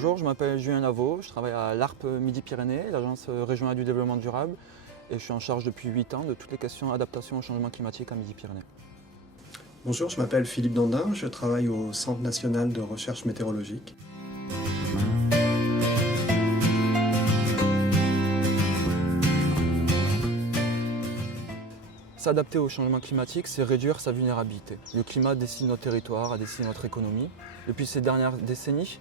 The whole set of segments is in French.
Bonjour, je m'appelle Julien Lavaux, je travaille à l'ARP Midi-Pyrénées, l'agence régionale du développement durable, et je suis en charge depuis 8 ans de toutes les questions d'adaptation au changement climatique à Midi-Pyrénées. Bonjour, je m'appelle Philippe Dandin, je travaille au Centre national de recherche météorologique. S'adapter au changement climatique, c'est réduire sa vulnérabilité. Le climat décide notre territoire, a décidé notre économie. Depuis ces dernières décennies,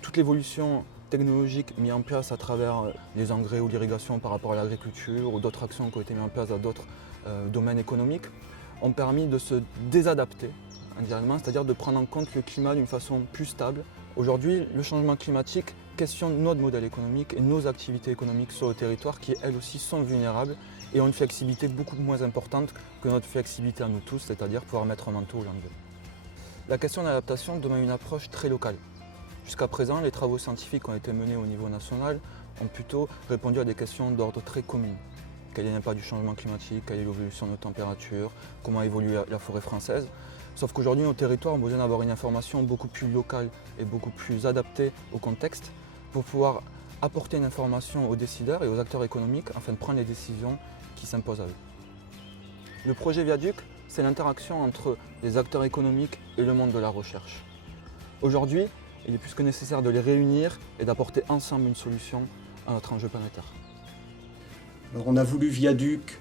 toute l'évolution technologique mise en place à travers les engrais ou l'irrigation par rapport à l'agriculture ou d'autres actions qui ont été mises en place dans d'autres domaines économiques ont permis de se désadapter indirectement, c'est-à-dire de prendre en compte le climat d'une façon plus stable. Aujourd'hui, le changement climatique questionne notre modèle économique et nos activités économiques sur le territoire qui, elles aussi, sont vulnérables et ont une flexibilité beaucoup moins importante que notre flexibilité à nous tous, c'est-à-dire pouvoir mettre un manteau au lendemain. La question de l'adaptation demande une approche très locale. Jusqu'à présent, les travaux scientifiques qui ont été menés au niveau national ont plutôt répondu à des questions d'ordre très commun. Quel est l'impact du changement climatique, quelle est l'évolution de nos températures, comment évolue la forêt française. Sauf qu'aujourd'hui, nos territoires ont besoin d'avoir une information beaucoup plus locale et beaucoup plus adaptée au contexte pour pouvoir apporter une information aux décideurs et aux acteurs économiques afin de prendre les décisions qui s'imposent à eux. Le projet Viaduc, c'est l'interaction entre les acteurs économiques et le monde de la recherche. Aujourd'hui, il est plus que nécessaire de les réunir et d'apporter ensemble une solution à notre enjeu planétaire. Alors, on a voulu Viaduc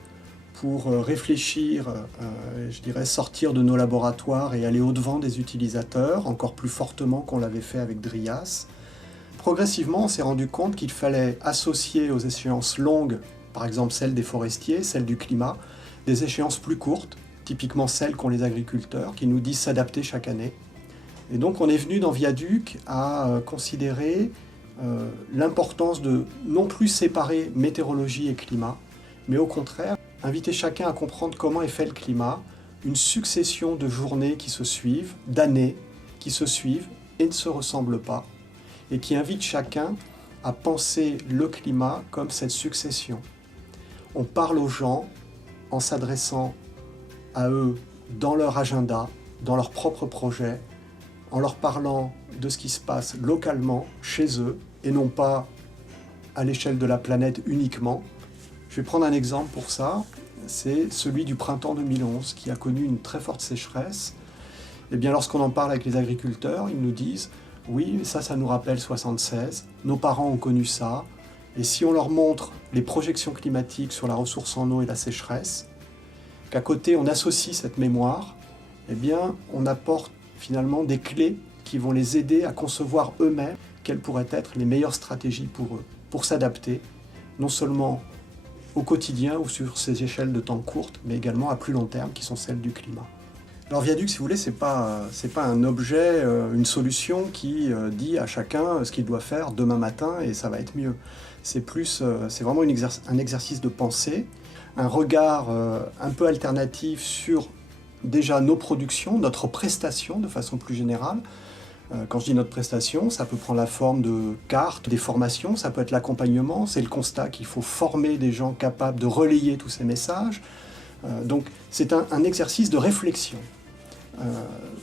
pour réfléchir, sortir de nos laboratoires et aller au-devant des utilisateurs, encore plus fortement qu'on l'avait fait avec Drias. Progressivement, on s'est rendu compte qu'il fallait associer aux échéances longues, par exemple celles des forestiers, celles du climat, des échéances plus courtes, typiquement celles qu'ont les agriculteurs, qui nous disent s'adapter chaque année. Et donc on est venu dans Viaduc à considérer l'importance de non plus séparer météorologie et climat, mais au contraire, inviter chacun à comprendre comment est fait le climat, une succession de journées qui se suivent, d'années qui se suivent et ne se ressemblent pas, et qui invite chacun à penser le climat comme cette succession. On parle aux gens en s'adressant à eux dans leur agenda, dans leurs propres projets, en leur parlant de ce qui se passe localement, chez eux, et non pas à l'échelle de la planète uniquement. Je vais prendre un exemple pour ça, c'est celui du printemps 2011, qui a connu une très forte sécheresse. Et bien, lorsqu'on en parle avec les agriculteurs, ils nous disent « Oui, ça nous rappelle 76, nos parents ont connu ça ». Et si on leur montre les projections climatiques sur la ressource en eau et la sécheresse, qu'à côté on associe cette mémoire, eh bien, on apporte finalement des clés qui vont les aider à concevoir eux-mêmes quelles pourraient être les meilleures stratégies pour eux, pour s'adapter, non seulement au quotidien ou sur ces échelles de temps courtes, mais également à plus long terme, qui sont celles du climat. Alors Viaduc, si vous voulez, c'est pas un objet, une solution qui dit à chacun ce qu'il doit faire demain matin et ça va être mieux. C'est vraiment un exercice de pensée, un regard un peu alternatif sur déjà nos productions, notre prestation de façon plus générale. Quand je dis notre prestation, ça peut prendre la forme de cartes, des formations, ça peut être l'accompagnement, c'est le constat qu'il faut former des gens capables de relayer tous ces messages. Donc c'est un exercice de réflexion.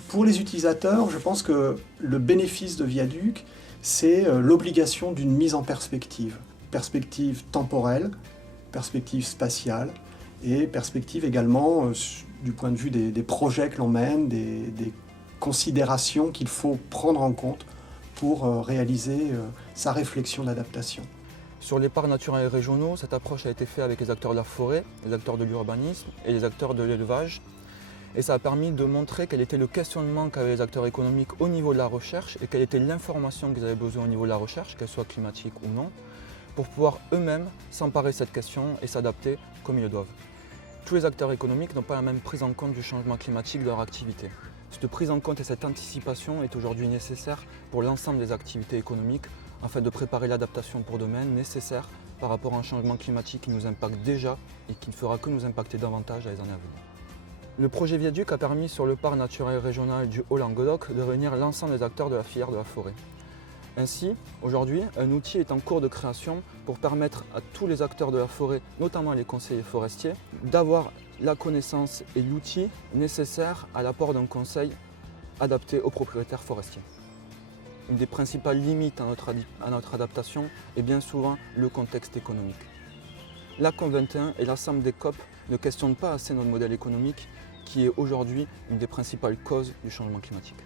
Pour les utilisateurs, je pense que le bénéfice de Viaduc, c'est l'obligation d'une mise en perspective. Perspective temporelle, perspective spatiale et perspective également du point de vue des projets que l'on mène, des considérations qu'il faut prendre en compte pour réaliser sa réflexion d'adaptation. Sur les parcs naturels et régionaux, cette approche a été faite avec les acteurs de la forêt, les acteurs de l'urbanisme et les acteurs de l'élevage. Et ça a permis de montrer quel était le questionnement qu'avaient les acteurs économiques au niveau de la recherche et quelle était l'information qu'ils avaient besoin au niveau de la recherche, qu'elle soit climatique ou non, pour pouvoir eux-mêmes s'emparer de cette question et s'adapter comme ils le doivent. Tous les acteurs économiques n'ont pas la même prise en compte du changement climatique de leur activité. Cette prise en compte et cette anticipation est aujourd'hui nécessaire pour l'ensemble des activités économiques afin de préparer l'adaptation pour demain nécessaire par rapport à un changement climatique qui nous impacte déjà et qui ne fera que nous impacter davantage dans les années à venir. Le projet Viaduc a permis sur le parc naturel régional du Haut-Languedoc de réunir l'ensemble des acteurs de la filière de la forêt. Ainsi, aujourd'hui, un outil est en cours de création pour permettre à tous les acteurs de la forêt, notamment les conseillers forestiers, d'avoir la connaissance et l'outil nécessaire à l'apport d'un conseil adapté aux propriétaires forestiers. une des principales limites à notre adaptation est bien souvent le contexte économique. La COP21 et l'ensemble des COP ne questionnent pas assez notre modèle économique qui est aujourd'hui une des principales causes du changement climatique.